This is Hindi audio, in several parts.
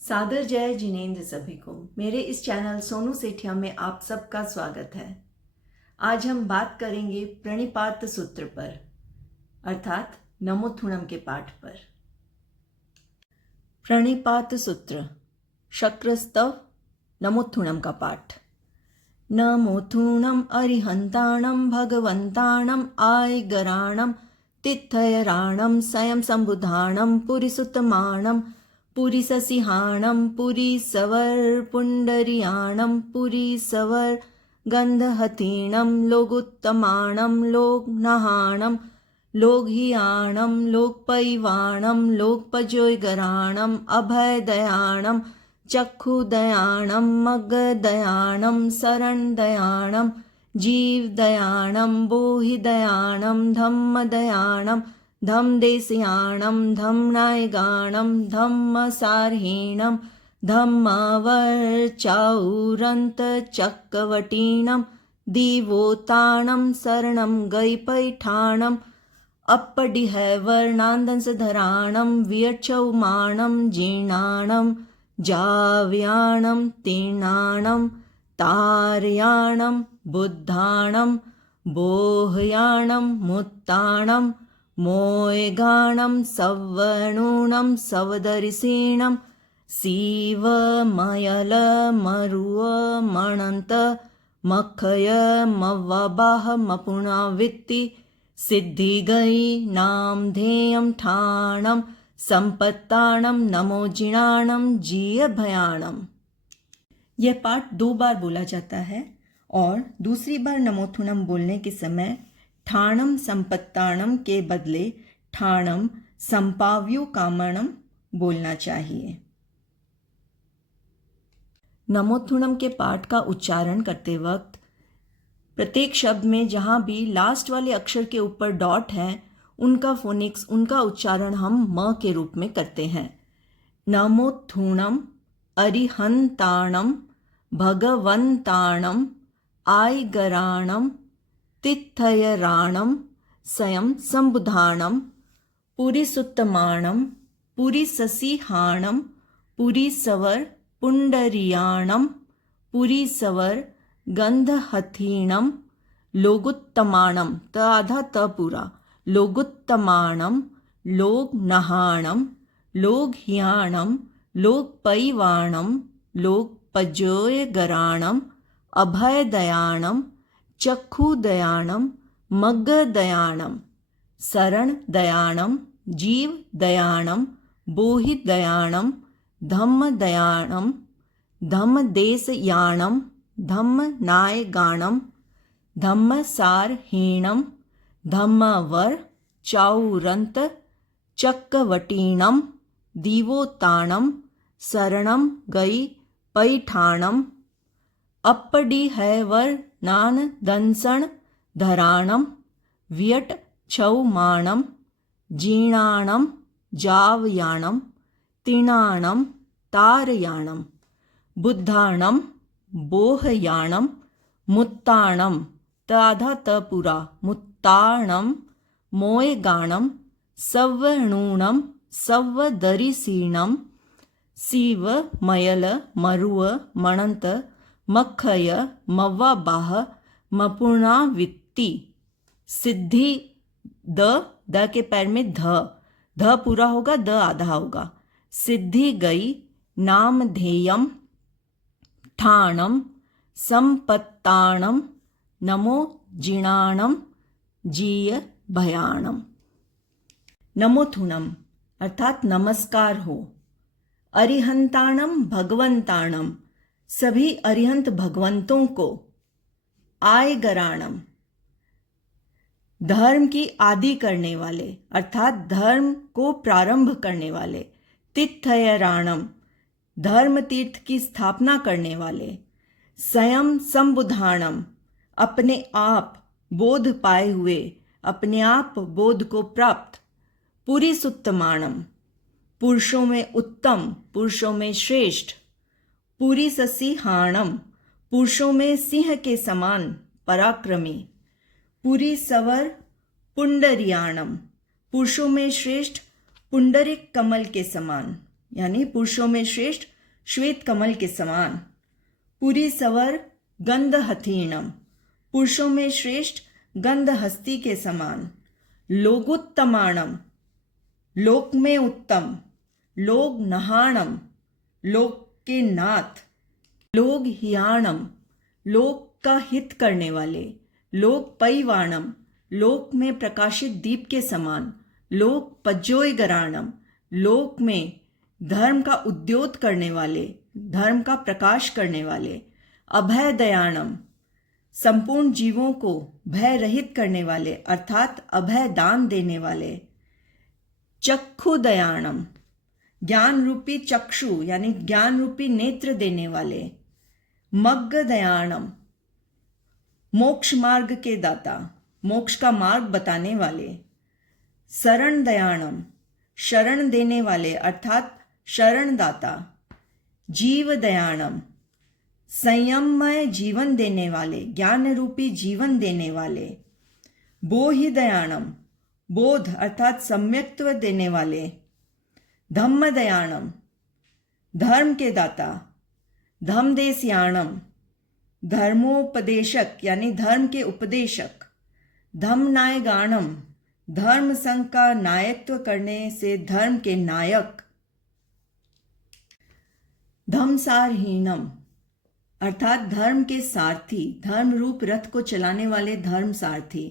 सादर जय जिनेंद्र सभी को। मेरे इस चैनल सोनू सेठिया में आप सबका स्वागत है। आज हम बात करेंगे प्रणिपात सूत्र पर, अर्थात नमोथुणम के पाठ पर। प्रणिपात सूत्र शक्रस्तव नमोथुणम का पाठ। नमोथुणम अरिहंताणम भगवंताणम आयगराणम तिथयराणम स्वयं संबुधाणम पुरीसुतमाणम पुरीससिहाणम पुरीसवर पुंडरियाणम पुरीसवर गंधहतीणम लोगुत्तमाणम लोकनहाणम लोकहियाणम लोकपैवाणम लोकपजोयगराणम अभयदयाणम चक्षुदयाणम मग्गदयाणम शरणदयाणम जीवदयाणम बोहिदयाणम धम्मदयाणम धम्मदेशयाणम धम्मनायगाणम धम्मसारहीणम धम्मवर्चाउरन्तचक्रवटीणम दिवोताणम शरणं गैपैठाणम अपडिहैवर्णान्दंसधराणम वियचौमाणम जीर्णाणम जाव्याणम तीर्णाणम तार्याणम बुद्धाणम बोहयाणम मुत्ताणम मोयगाणम सवर्णूणम सवदरिसीणम शिवमयलमरुवमणन्त मखय मवबाह मपुणावित्ति सिद्धिगई नामधेयम ठाणम संपत्ताणम नमो जिणाणम जीय भयाणम। यह पाठ 2 बार बोला जाता है और दूसरी बार नमोथुणम बोलने के समय ठाणम संपत्ताणम के बदले ठाणम संपाव्युकामणम बोलना चाहिए। नमोथुणम के पाठ का उच्चारण करते वक्त प्रत्येक शब्द में जहाँ भी लास्ट वाले अक्षर के ऊपर डॉट है उनका फोनिक्स, उनका उच्चारण हम म के रूप में करते हैं। नमोथुणम अरिहंताणम भगवंताणम आयगराणम तिथयराणम स्वयं संबुधाणम पुरीसुत्तमाणम पुरीससिहाणम पुरीसवर पुंडरियाणम पुरीसवर गंधहथीणम लोगुत्तमाणम त आधा त पूरा लोगुत्तमाणम लोकनहाणम लोकहियाणम लोकपैवाणम लोकपजोयगराणम अभयदयाणम चक्षुदयाणम मग्गदयाणम शरणदयाणम जीवदयाणम बोहिदयाणम धम्मदयाणम धम्मदेशयाणम धम्मनायगाणम धम्मसारहीणम धम्मवर्चाउरन्तचक्रवटीणम दिवोताणम शरणं गैपैठाणम अपडिहैवर्णान्दंसधराणम वियट्छौमाणम जीर्णाणम जावयाणम तीर्णाणम तारयाणम बुद्धाणम बोहयाणम मुत्ताणम त आधा त पूरा मुत्ताणम मोयगाणम सवर्णूणम सवदरिसीणम शिवमयल मरुव मणंत मखय मवाबाह मपुणावित्ति सिद्धि द के पैर में ध पूरा होगा, द आधा होगा। सिद्धि गई नामधेयम ठाणम संपत्ताणम नमो जिणाणम जीय भयाणम। नमोथुणम अर्थात नमस्कार हो। अरिहंताणम भगवंताणम सभी अरिहंत भगवंतों को। आयगराणम धर्म की आदि करने वाले अर्थात धर्म को प्रारंभ करने वाले। तिथयराणम धर्म तीर्थ की स्थापना करने वाले। स्वयं संबुधाणम अपने आप बोध पाए हुए, अपने आप बोध को प्राप्त। पुरीसुत्तमाणम पुरुषों में उत्तम, पुरुषों में श्रेष्ठ। पुरीससिहाणम पुरुषों में सिंह के समान पराक्रमी। पुरीसवर पुंडरियाणम पुरुषों में श्रेष्ठ पुंडरिक कमल के समान। यानी पुरुषों में श्रेष्ठ, श्वेत कमल के समान। पुरी सवर गंध हथीणम, पुरुषों में श्रेष्ठ, गंध हस्ती के समान। लोगुत्तमाणम, लोक में उत्तम। लोग नहाणम, लोक के नाथ। लोग हियाणम, लोक का हित करने वाले। लोक पैवाणम, लोक में प्रकाशित दीप के समान। लोक पज्जोयगराणम, लोक में धर्म का उद्योत करने वाले, धर्म का प्रकाश करने वाले। अभय दयाणम, संपूर्ण जीवों को भय रहित करने वाले अर्थात अभय दान देने वाले। चक्षु दयाणम, ज्ञान रूपी चक्षु यानी ज्ञान रूपी नेत्र देने वाले। मग्ग दयाणम, मोक्ष मार्ग के दाता, मोक्ष का मार्ग बताने वाले। शरण दयाणम, शरण देने वाले अर्थात शरण दाता। जीव दयाणम, संयममय जीवन देने वाले, ज्ञान रूपी जीवन देने वाले। बोहि दयाणम, बोध अर्थात सम्यक्त्व देने वाले। धम्म दयाणम, धर्म के दाता। धम्मदेस्याणम, धर्मोपदेशक यानी धर्म के उपदेशक। धम्मनायगाणम, धर्म संघ का नायकत्व करने से धर्म के नायक। धम्मसारहीनम अर्थात धर्म के सारथी, धर्म रूप रथ को चलाने वाले धर्म सारथी।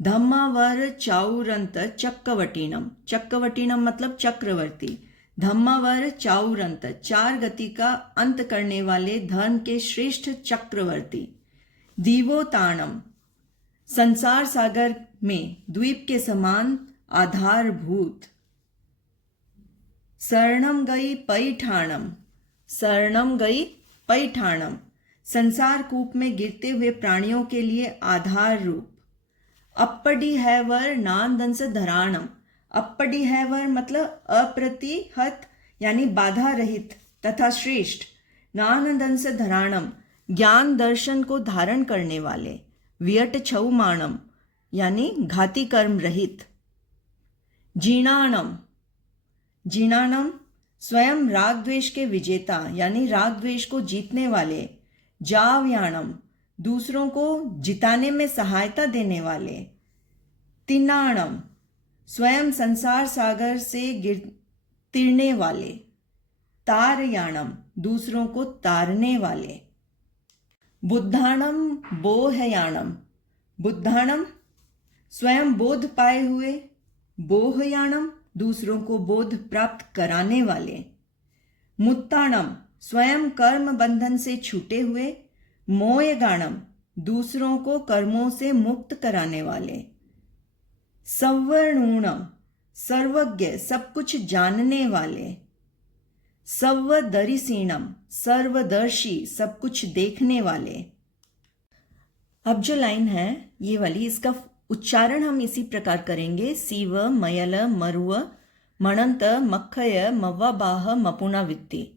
धम्मावर चाउरंत चक्रवटीनम, चक्रवटीनम मतलब चक्रवर्ती। धम्मावर चाउरंत, चार गति का अंत करने वाले धर्म के श्रेष्ठ चक्रवर्ती। दीवोताणम, संसार सागर में द्वीप के समान आधारभूत। शरणम गई पैठाणम, शरणम गई पैठाणम, संसार कूप में गिरते हुए प्राणियों के लिए आधार रूप। अपडी हैवर नांदंस धराणम, अपडी हैवर मतलब अप्रतिहत यानी बाधा रहित तथा श्रेष्ठ। नानदंस धराणम, ज्ञान दर्शन को धारण करने वाले। वियट छौमाणम यानी घाती कर्म रहित। जीणाणम, जीणाणम स्वयं राग द्वेष के विजेता यानी राग द्वेष को जीतने वाले। जावयाणम, दूसरों को जिताने में सहायता देने वाले। तिनाणम, स्वयं संसार सागर से तिरने वाले। तारयाणम, दूसरों को तारने वाले। बुद्धाणम बोहयाणम, बुद्धाणम स्वयं बोध पाए हुए। बोहयाणम, दूसरों को बोध प्राप्त कराने वाले। मुत्ताणम, स्वयं कर्म बंधन से छूटे हुए। मोयगाणम, दूसरों को कर्मों से मुक्त कराने वाले। सवर्णूणम, सर्वज्ञ सब कुछ जानने वाले। सर्वदर्शिणम, सर्वदर्शी सब कुछ देखने वाले। अब जो लाइन है ये वाली, इसका उच्चारण हम इसी प्रकार करेंगे। सीव मयल मरुव मणंत मखय मव्वाबाह मपुना वित्ति।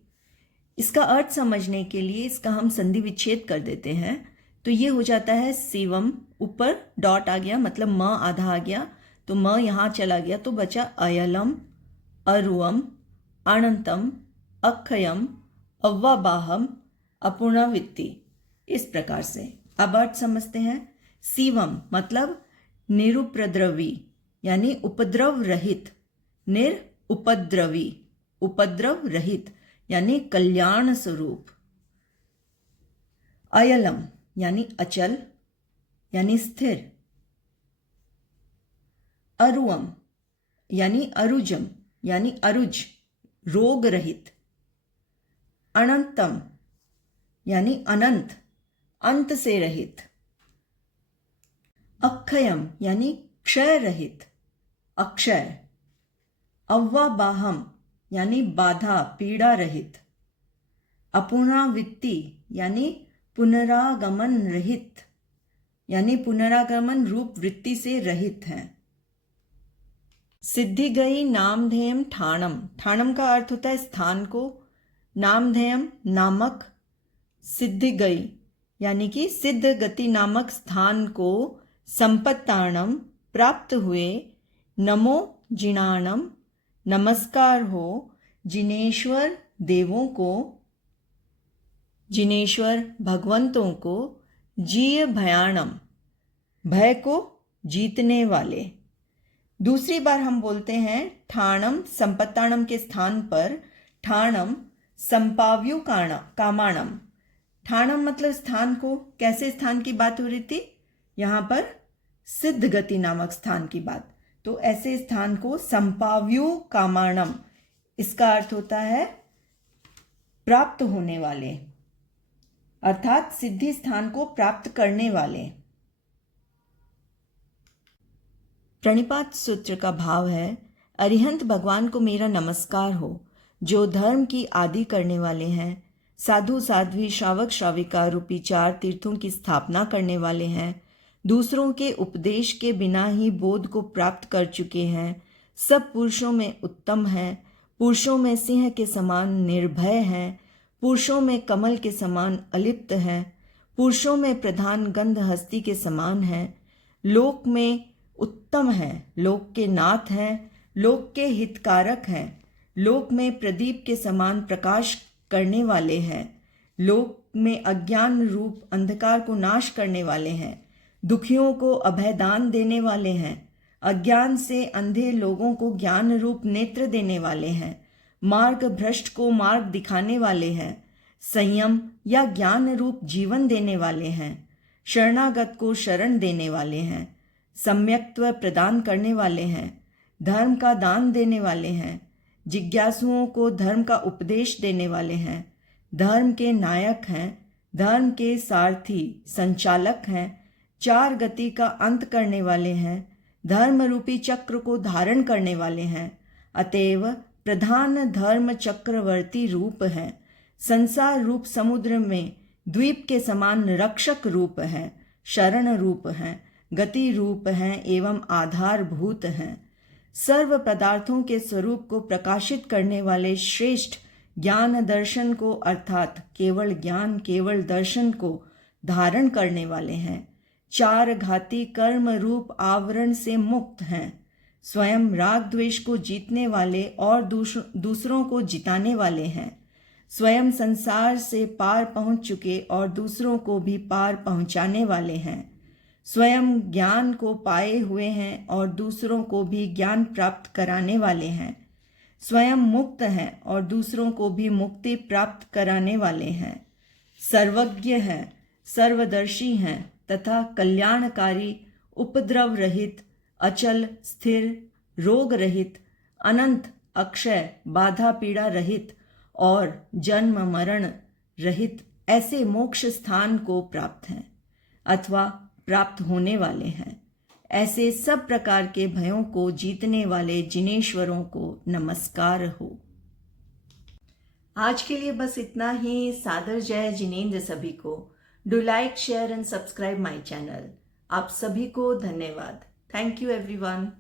इसका अर्थ समझने के लिए इसका हम संधि विच्छेद कर देते हैं। तो ये हो जाता है शिवम, ऊपर डॉट आ गया मतलब म आधा आ गया, तो म यहाँ चला गया तो बचा अयलम, अरुवम, अनंतम, अक्षयम, अव्वाबाहम, अपूर्णावित्ति। इस प्रकार से अब अर्थ समझते हैं। शिवम मतलब निरुपद्रवी यानी उपद्रव रहित। निरुपद्रवी, उपद्रव रहित यानी कल्याण स्वरूप। अयलम यानी अचल यानी स्थिर। अरुवम यानी अरुजम यानी अरुज, रोग रहित। अनंतम यानी अनंत, अंत से रहित। अक्षयम यानी क्षय रहित, अक्षय। अव्वाबाहम यानी बाधा पीड़ा रहित। अपुनरावृत्ति यानी पुनरागमन रहित यानी पुनरागमन रूप वृत्ति से रहित है। सिद्धि गई नामधेयम ठाणम, ठाणम का अर्थ होता है स्थान को। नामधेयम नामक, सिद्धि गई यानी कि सिद्ध गति नामक स्थान को संपत्ताणम प्राप्त हुए। नमो जिणाणम, नमस्कार हो जिनेश्वर देवों को, जिनेश्वर भगवंतों को, जीय भयाणम भय को जीतने वाले। दूसरी बार हम बोलते हैं ठाणम संपत्ताणम के स्थान पर ठाणम संपाव्यु कामाणम। ठाणम मतलब स्थान को, कैसे स्थान की बात हो रही थी? यहाँ पर सिद्ध गति नामक स्थान की बात। तो ऐसे स्थान को संपाव्यु कामाणम, इसका अर्थ होता है प्राप्त होने वाले, अर्थात सिद्धि स्थान को प्राप्त करने वाले। प्रणिपात सूत्र का भाव है, अरिहंत भगवान को मेरा नमस्कार हो, जो धर्म की आदि करने वाले हैं, साधु साध्वी श्रावक श्राविका रूपी 4 तीर्थों की स्थापना करने वाले हैं, दूसरों के उपदेश के बिना ही बोध को प्राप्त कर चुके हैं, सब पुरुषों में उत्तम हैं, पुरुषों में सिंह के समान निर्भय हैं, पुरुषों में कमल के समान अलिप्त हैं, पुरुषों में प्रधान गंध हस्ती के समान हैं, लोक में उत्तम हैं, लोक के नाथ हैं, लोक के हितकारक हैं, लोक में प्रदीप के समान प्रकाश करने वाले हैं, लोक में अज्ञान रूप अंधकार को नाश करने वाले हैं, दुखियों को अभयदान देने वाले हैं, अज्ञान से अंधे लोगों को ज्ञान रूप नेत्र देने वाले हैं, मार्ग भ्रष्ट को मार्ग दिखाने वाले हैं, संयम या ज्ञान रूप जीवन देने वाले हैं, शरणागत को शरण देने वाले हैं, सम्यक्त्व प्रदान करने वाले हैं, धर्म का दान देने वाले हैं, जिज्ञासुओं को धर्म का उपदेश देने वाले हैं, धर्म के नायक हैं, धर्म के सारथी संचालक हैं, 4 गति का अंत करने वाले हैं, धर्म रूपी चक्र को धारण करने वाले हैं, अतएव प्रधान धर्म चक्रवर्ती रूप हैं, संसार रूप समुद्र में द्वीप के समान रक्षक रूप हैं, शरण रूप हैं, गति रूप हैं एवं आधारभूत हैं, सर्व पदार्थों के स्वरूप को प्रकाशित करने वाले श्रेष्ठ ज्ञान दर्शन को अर्थात केवल ज्ञान केवल दर्शन को धारण करने वाले हैं, 4 घाती कर्म रूप आवरण से मुक्त हैं, स्वयं राग द्वेष को जीतने वाले और दूसरों को जिताने वाले हैं, स्वयं संसार से पार पहुंच चुके और दूसरों को भी पार पहुंचाने वाले हैं, स्वयं ज्ञान को पाए हुए हैं और दूसरों को भी ज्ञान प्राप्त कराने वाले हैं, स्वयं मुक्त हैं और दूसरों को भी मुक्ति प्राप्त कराने वाले हैं, सर्वज्ञ हैं, सर्वदर्शी हैं तथा कल्याणकारी, उपद्रव रहित, अचल स्थिर, रोग रहित, अनंत अक्षय, बाधा पीड़ा रहित और जन्म मरण रहित ऐसे मोक्ष स्थान को प्राप्त हैं अथवा प्राप्त होने वाले हैं। ऐसे सब प्रकार के भयों को जीतने वाले जिनेश्वरों को नमस्कार हो। आज के लिए बस इतना ही। सादर जय जिनेंद्र सभी को। Do like, share and subscribe my channel. आप सभी को धन्यवाद। Thank you everyone.